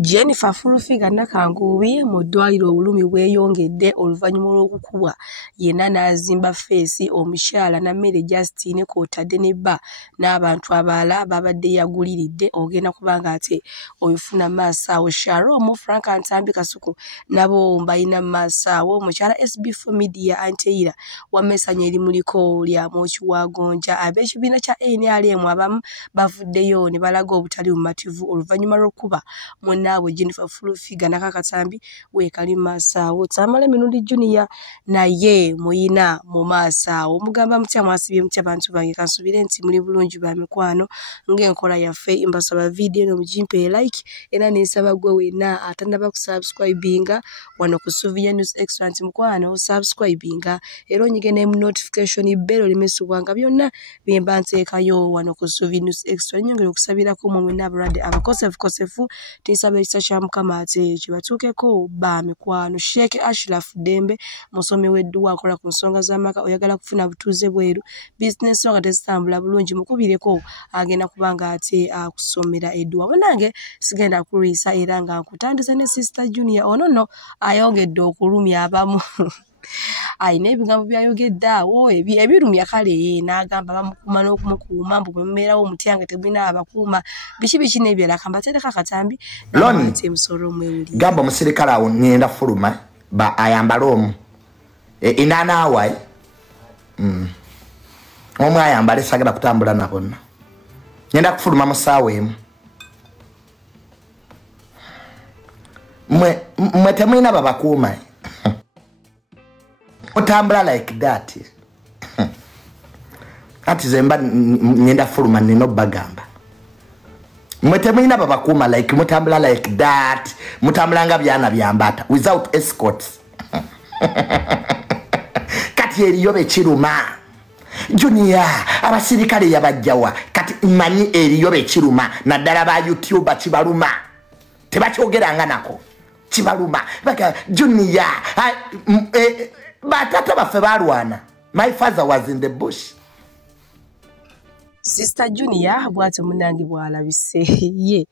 Jennifer Fulufiga Nakangubi mu ddwaliro obulumi bweyongedde oluvannyuma lw'okukubwa yenna n'azimba feesi omukyala Nammere Justine kw'otadde ne bba n'abantu abalala babadde yaguliridde ogenda kubanga ate obifuna maaso awo. Sharon Frank Ntambi Kasuku nabo mbalina maaso awo. Omukyala SB4 Media Anteira wamesanya erimuliko lya Mokiwagonja ab'ekibiina kya NRM abamu bavuddeyo ne balaga obutali bumativu oluvannyuma lw'okuba munaabwe Jennifer Fulufiga Nakatambi weekali maaso awo. Tamale Mirundi Junior naye muyina mu maaso awo. Mugamba mutya mwasibye mutya bantu bange kansubire nti muli bulungi bwa mikwano ng'enkola yaffe mbasaba video eno mugimpe like era n'ensaba gwe wenna atannaba kusubscribinga wano ku Suvia News Extra nti mukwano subscribinga era onyige ne notification bell limesubwanga byonna bimba nteekayo wano ku Suvia News Extra. Nyongera okusabirako mwe n'abalwadde abakosefu tisaba ekisa kya Mukama ate kibatuukeko ba mikwano. Sheikh Ashraf Dembe musomi w'edduwa akola ku nsonga z'amaka oyagala kufuna butuuze bweru business nga tezitambula bulungi mukubireko agenda kubanga ate akusomera edduwa. Munange sigenda kulwisa era nga nkutandise ne Sister Junior ono ayongedde okulumya abamu ayina ebigambo byayogedde awo ebirumya kale n'agamba bamukuma n'okumukuuma mbu mumbeerawo omutyange tebulina abakuuma biki n'ebyala kamba tereka Katambi emusoro mwewuli gamba omusirikale awo ngenda fuluma ba ayambala omu inanaawa omu ayambala esagala kutambula na bonna ngenda kufuluma mu ssaawa emu. Mwe temulina babakuuma otambula like that ati zemba ngenda fuluma nino bagamba mwe temulina babakuuma like mutambula like that mutambula nga byana byambata without escorts kati eriyo bekiruma Junior abasirikale yabajjawa kati manyi eriyo bekiruma naddala ba YouTube kibaluma tebakyogeranga nako kibaluma baka Junior batata baffe balwana. My father was in the bush. Sister Junior bwate munangi bwalabise ye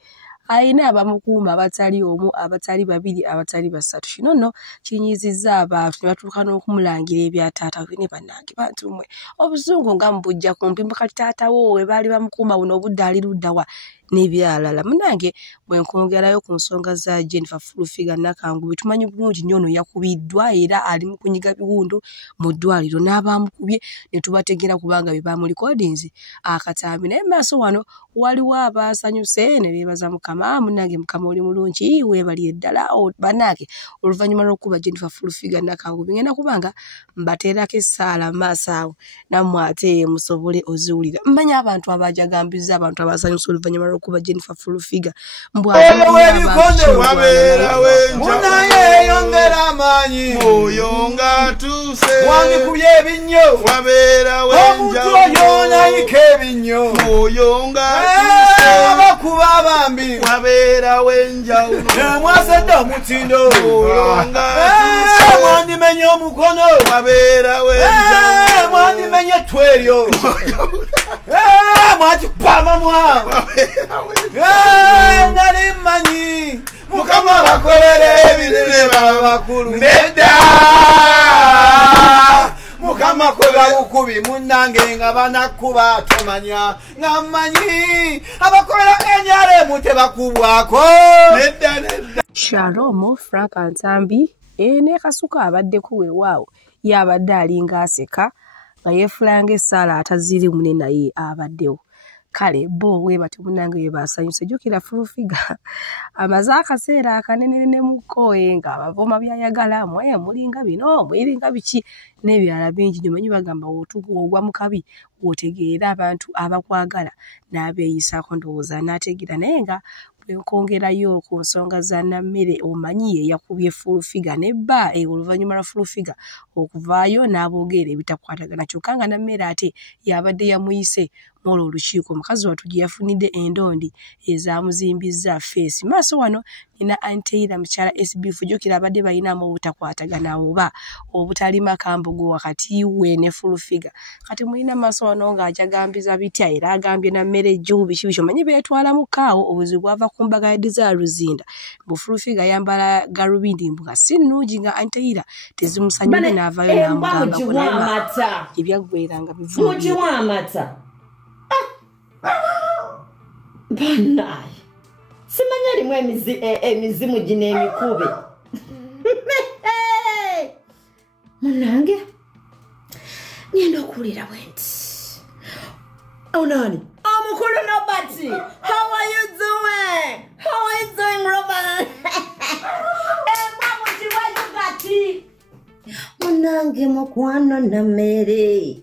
ayina abamukuuma abatali omu abatali babiri abatali basatu kino kinyizizza abantu ne batuuka n'okumulangira ebyataata ne bannange bantu mmwe obuzungu nga mbujja kumpi kati taata wo we baali bamukuuma buno obudde ali luddawa n'ebyalala. Munange bwe nkwongerayo ku nsonga za Jennifer Fulufiga Nakangubi tumanyi bulungi nnyo ono yakubiddwa era ali mu kunyiga biwundu mu ddwaliro n'abamukubye ne tubategera kubanga be bamu recordings Akatambi naye maaso wano waliwo abasanyuse ne beebaza Mukama. Munange Mukama oli mulungi weebali eddala bannange oluvannyuma lw'okuba Jennifer Fulufiga Nakangubi ngenda kubanga mbateerako essaala maaso awo nammwe ate musobole oziwulira. Mmanya abantu abajagambiza abantu abasanyusa oluvannyuma lw'okuba Jennifer Fulufiga munaye yongera amaanyi muyonga tuse wandikubye ebinnyo omuntu oyo nayika ebinnyo muyonga tuse abakuba abambi wabeerawo enjawulo mwasedde omutindo muyonga tuse mwandimenye omukono wabeerawo enjawulo mwandimenye ettweryo mwakipama mwa nali mmanyi Mukama bakolere ebinene babakulu nedda Mukama kola bukubi munnange nga banakuba tomanya nga mmanyi abakolera enyale tebakubwako nedda. Sharon Frank Ntambi ne Kasuka abaddeko weewaawo yabadde alinga aseka nga yeefulanga essaala ataziri mune naye abaddewo kale bo weba temunange ye basanyuse jukira Fulufiga amaze akaseera akanene ne mukoye nga abavoma byayagala mwe mulinga bino mwiringa biki n'ebyala bingi nyomanyi bagamba ogwa mu kabi wotegeera abantu abakwagala n'abeeyisako ndowooza n'ategeera naye nga bwenkongerayo ku nsonga za Nammere omanyi ye yakubye Fulufiga ne bba oluvannyuma lwa Fulufiga okuvaayo n'aboogera ebitakwatagana kyokka nga Nammere ate yabadde yamuyise molo olukiiko mukazi watu gye yafunidde endondi ezamuzimbiza face maaso wano nina Anteira mukyala SB fujukira abadde balinamu obutakwatagana oba obutalima kambugo wakati we ne Furufiga kati mulina maaso wano ng'ajagambiza bitya era agambye na mmere jju bishibisho manyi beetwala mu kaawo obuzibu bwava ku mbaga ya Desire Luzinda Furufiga yambala garubindi mbuga si nnungi nga Anteira tezimusanyuye n'avaayo n'amugamba kunama ebyaggweranga bivuga mujiwa amata banayi simanya limwe emizimu gino emikube munange ngenda okuwulira bwenti onani omukulu nobati how are you doing Robert emba mujiwa yugati munange mukwano na mere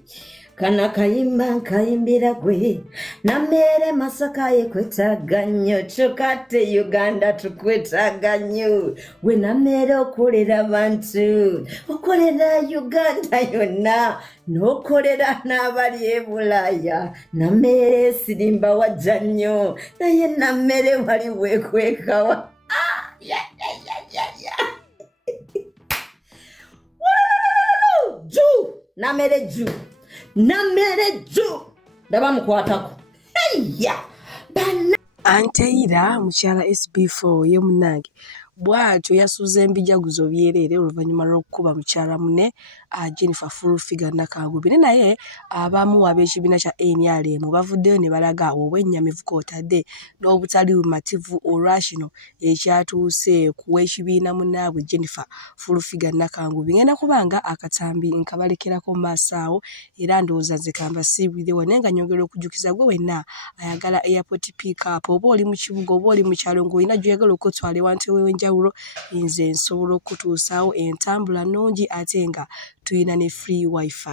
kana kayimba kayimbira gwe na mere masaka ye kwetaganyo chokate Uganda tukwetaganyo we na mere okolera abantu okolera Uganda yonna nokolera n'abali e Bulaya na mere sirimba wajanyo naye na mere wali wekwekawa namere ju ndaba mukwatako Anteira mukyala SB4 ye munange bwatyo yasuza embijaguzo byerere oluvannyuma lw'okukuba mukyala mune Jennifer Furufiga Nakangubi naye abamu ab'ekibiina kya NRM bavuddeyo ne balaga obwennyamivu kw'otadde n'obutali bumativu olwakino ekyatuuse ku w'ekibiina munnaabwe Jennifer Furufiga Nakangubi ngenda kubanga akatambi nkabalekerako mu maaso awo era ndowooza nze kambasiibwirewo naye nga nyongera okujjukiza gwe wenna ayagala airport pick-up oba oli mu kibuga oba oli mu kyalo ng'olina gy'oyagala okutwala ewantu ew'enjawulo nze nsobola okutuusaawo entambula nnungi ate nga tuyina ne free wifi.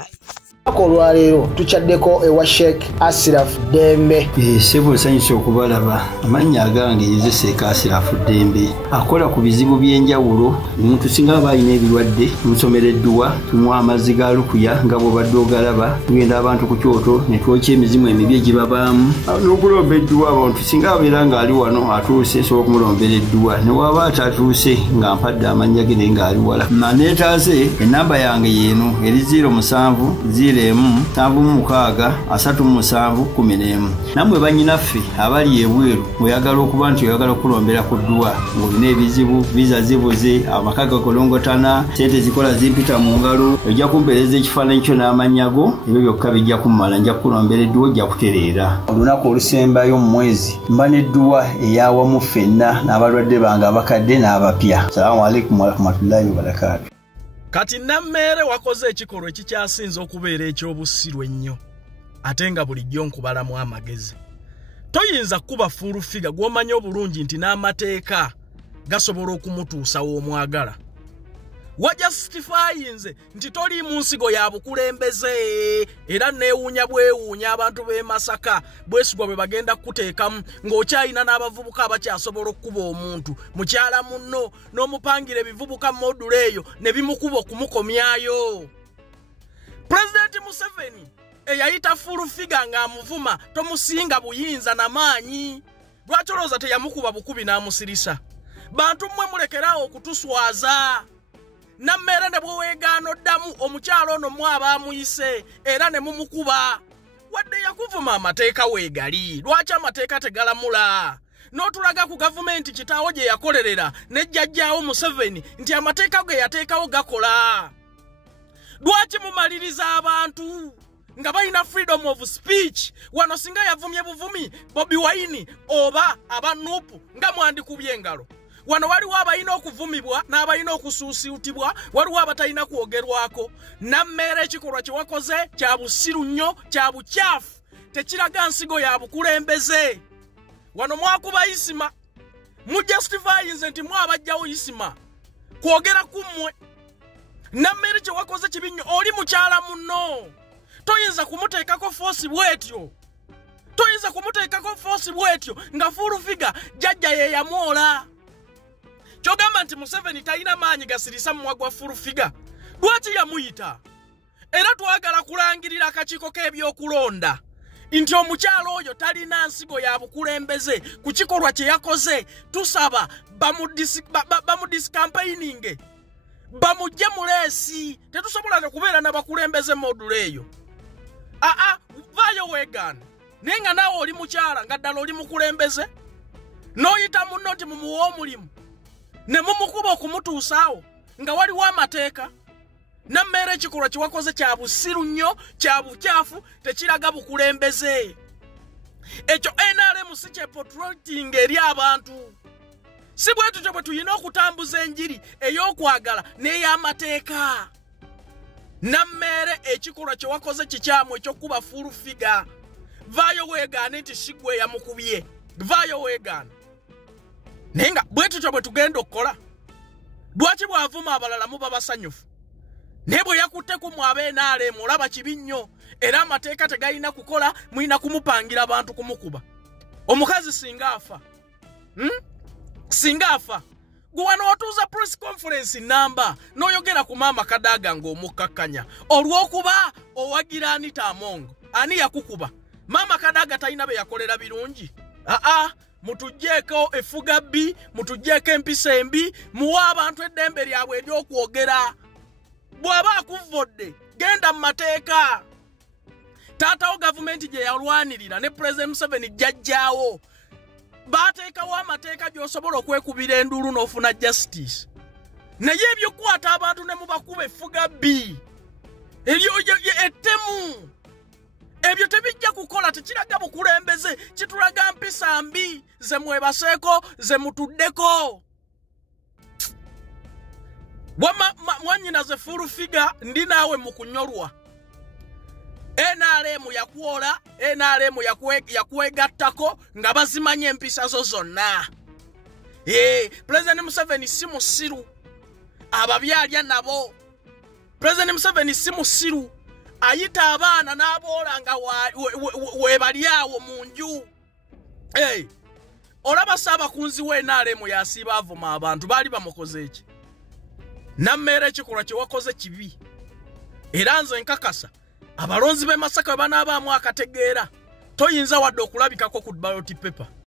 Olwaleero tukyaddeko ewa Sheikh Ashraf Dembe. Sebo sanyusa okubalaba amannya agange Seeka Ashraf Dembe akola ku bizibu by'enjawulo omuntu singa balina ebirwadde musomereddwa tunywa amazzi ga lukuya nga bw'obadde ogalaba tugenda abantu ku kyoto ne twokya emizimu emibi egibabaamu n'okulomba edduwa abantu singa abeera ng'ali wano atuuse nsobola okumulombera edduwa ne waba atatuuse nga mpadde amannya ge naye ng'ali wala neetaase ennamba yange yeeno eri 07 07 namwe bannyinaffe abali ebweru oyagala okuba nti oyagala okulombera ku dduwa ng'olina ebizibu viza zibuze amaka gakolongotana sente zikola zimpita mu ngalo ojja kumpeereza ekifaananyi kyo n'amanyago ebyo byokka bijja kummala nja kukulombera edduwa ojja kutereera olunaku olusembayo mu mwezi mba n'edduwa eyawamu ffenna n'abalwadde bange abakadde n'abapya. Salaamu alaikum warahmatullahi wabarakatuh. Kati nammere wakoze ekikolwa ekikyasinze okubeera ekyobussiru ennyo ate nga bulijjo nkubalamu amagezi. Toyinza kuba Furufiga gw'omanyi obulungi nti n'amateeka gasobola okumutuusa w'omwagala. Wajustifyinze nti toli mu nsigo ya bukulembeze era neewuunya bwewuunya abantu b'e Masaka bwesigwa bwe bagenda kuteekamu ng'okyayina n'abavubuka abakyasobola okukuba omuntu mukyala munno n'omupangira ebivubuka module eyo ne bimukuba okumukomyayo. President Museveni eyayita Furufiga ng'amuvuma tomusinga buyinza n'amaanyi lwaki olowooza teyamukuba bukubi n'amusirisa. Bantu mmwe mulekerawo okutuswaza. Nammere ne bweweegaana oddamu omukyalo ono mwaba amuyise era ne mumukuba wadde yakuvuma amateeka weegali lwaki amateeka tegalamula n'otulaga ku gavumenti kitaawo gye yakolerera ne jjajjaawo Museveni nti amateeka ge yateekawo gakola. Lwaki mumaliriza abantu nga balina freedom of speech wano singa yavumye buvumi Bobi Wine oba aba Nuupu nga mwandikubye engalo. Wano waliwo abalina okuvumibwa n'abalina okusuusiutibwa waliwo abatalina kwogerwako. Nammere ekikolwa kye wakoze kya bussiru nnyo kya bukyafu tekiraga nsigo ya bukulembeze. Wano mwakuba Isima mujustifyinze nti mwabajjawo Isima kwogera kummwe. Nammere kye wakoze kibi nnyo oli mukyala munno toyinza kumuteekako force bwetyo. Toyinza kumuteekako force bwetyo nga Furufiga jjajja ye yamwola. Kyogamba nti Museveni talina maanyi gasirisa mumwa gwa Furufiga lwaki yamuyita. Era twagala kulangirira akakiiko k'ebyokulonda nti omukyalo oyo talina nsigo ya bukulembeze ku kikolwa kye yakoze. Tusaba bamudiscampaininge bamujje mu leesi. Tetusobola kubeera n'abakulembeze module eyo. Vaayo weegaana. Naye nga naawe oli mukyala nga ddala oli mukulembeze n'oyita munno nti mumuwa omulimu ne mumukuba okumutuusaawo nga waliwo amateeka. Nammeera ekikolwa kye wakoze kya busiru nnyo, kya bukyafu, tekiraga bukulembeze. Ekyo NRM si kye portraying eri abantu. Si bwe tutyo bwe tuyina okutambuza enjiri ey'okwagala n'ey'amateeka. Nammeere ekikolwa kye wakoze kikyamu ekyokuba full figure. Vaayo weegaane nti si gwe yamukubye. Vaayo weegaane. Naye nga bwe tutyo bwe tugenda okukola. Lwaki bw'avuma abalala muba basanyufu? Naye bwe yakutte ku mwabe NRM olaba kibi nnyo. Era amateeka tegalina kukola, mulina kumupangira abantu kumukuba. Omukazi singa afa. Singa afa. Gwe wano otuuza press conference namba n'oyogera ku Maama Kadaga ng'omukkakanya. Olw'okuba owagira Anita Among. Ani yakukuba? Maama Kadaga talina be yakolera birungi. Mutujjeeko efuga bbi, mutujjeeko empisa embi, muwa abantu eddembe lyabwe ery'okwogera. Bw'aba akuvodde, genda mu mateeka. Taatawo gavumenti gye yalwanirira ne President Museveni jjajjaawo. Baateekawo amateeka gy'osobola okwekubira enduulu n'ofuna justice. Naye ebyokukwata abantu ne mubakuba efuga bbi, ettemu. Ebyo tebijja kukola, tekiraga bukulembeze, kitulaga mpisa mbi ze mwebaseeko, ze mutuddeko. Mwanyina ze full figure ndi naawe mu kunyolwa. NRM yakuola, NRM yakwegattako nga bazimanye empisa zo zonna. President Museveni si musiru. Ababyalya nabo. President Museveni si musiru. Ayita abaana n'aboola nga webali awo mu nju. Olaba Ssaabakunzi we NRM yasiiba avuma abantu baali bamukoze eki. Nammeera ekikolwa kye wakoze kibi. Era nze nkakasa abalonzi b'e Masaka banaabaamu akategeera. Toyinza wadde okulabikako ku ballot paper.